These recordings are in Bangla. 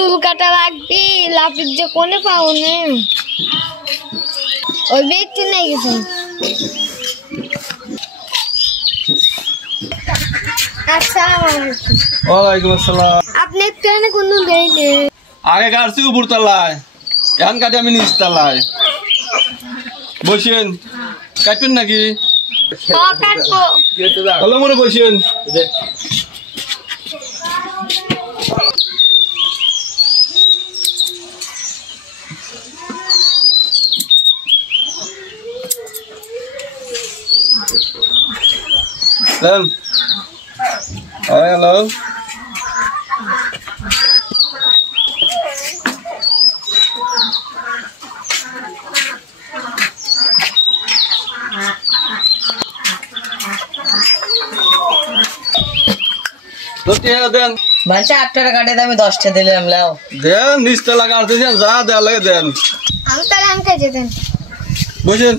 চুল কাটা লাগবে লাফির যে কোনে পাও না ওই ব্যক্তি নাই গেছে আসসালামু আলাইকুম ওয়ালাইকুম আসসালাম আপনি কেন কোন দেইলে আগে কাটছি উপর তলায় এখন কাটে আমি নিচ তলায় বসেন কাটবেন নাকি কাটবো হলো মনে বসেন হ্যালো দেন মানুষ 8 টাকা কাটে আমি 10 টাকা দিলাম লাও দেন নিচতলা কাটতেছেন যা দেওয়া লাগে দেন আমি তাহলে আনতে যেতেন বসেন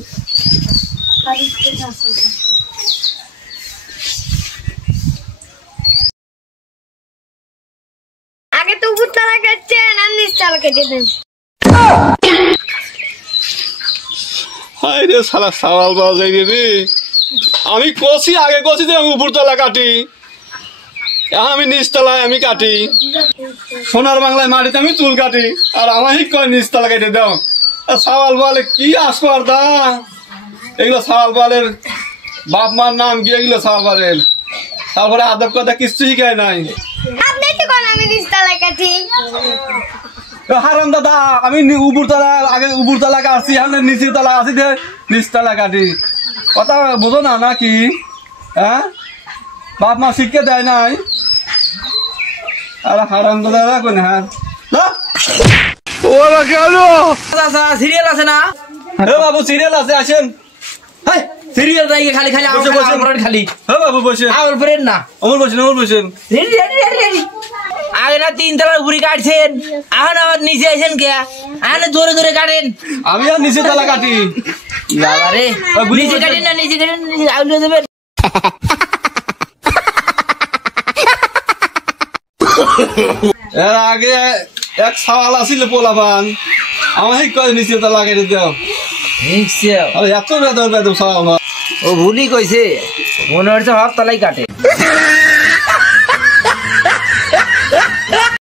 আগে তো উপর তলা কাটছেন আর নিচ তলা কেটে দেন হাই রে শালা সওয়াল বাজাই রে আমি কষি আগে কষি যে উপর তলা কাটি এখন আমি নিচতলায় আমি কাটি সোনার বাংলায় মাটিতে আমি চুল কাটি আর আমার কয় নিচতলা কেটে দাও সওয়াল বলে কি আসবার দা এগুলো সওয়াল বলের বাপ মার নাম কি এগুলো সওয়াল বলের তারপরে আদব কথা কিছু শিখায় নাই আপনি তো কোন আমি নিচ তলা কাটি হারাম দাদা আমি উপরতলা আগে উপরতলা কাটছি এখন নিচের তলা আছি যে নিচতলা কাটি কথা বোঝো না নাকি হ্যাঁ বাপ মা শিক্ষা দেয় নাই আর হারাম দাদা কোন হ্যাঁ ওরা কেন সিরিয়াল আছে না হে বাবু সিরিয়াল আছে আসেন হাই সিরিয়াল নাই খালি খালি আমার খালি হে বাবু বসেন আমার ফ্রেন্ড না অমর বসেন রেডি রেডি রেডি আগে না 3 তলার উপরে কাটছেন এখন আবার নিচে আছেন কে আনে জোরে জোরে কাটেন আমি আর নিচে তলা কাটি বাবা রে নিচে কাটেন না নিচে কাটেন আউলে দেবেন এর আগে এক সওয়াল আছিল পোলাপান আমার কয় নিচে তলা কেটে দাও নিচে এত বেদর সওয়াল ও ভুলি কইছে মনে হচ্ছে হাত তলাই কাটে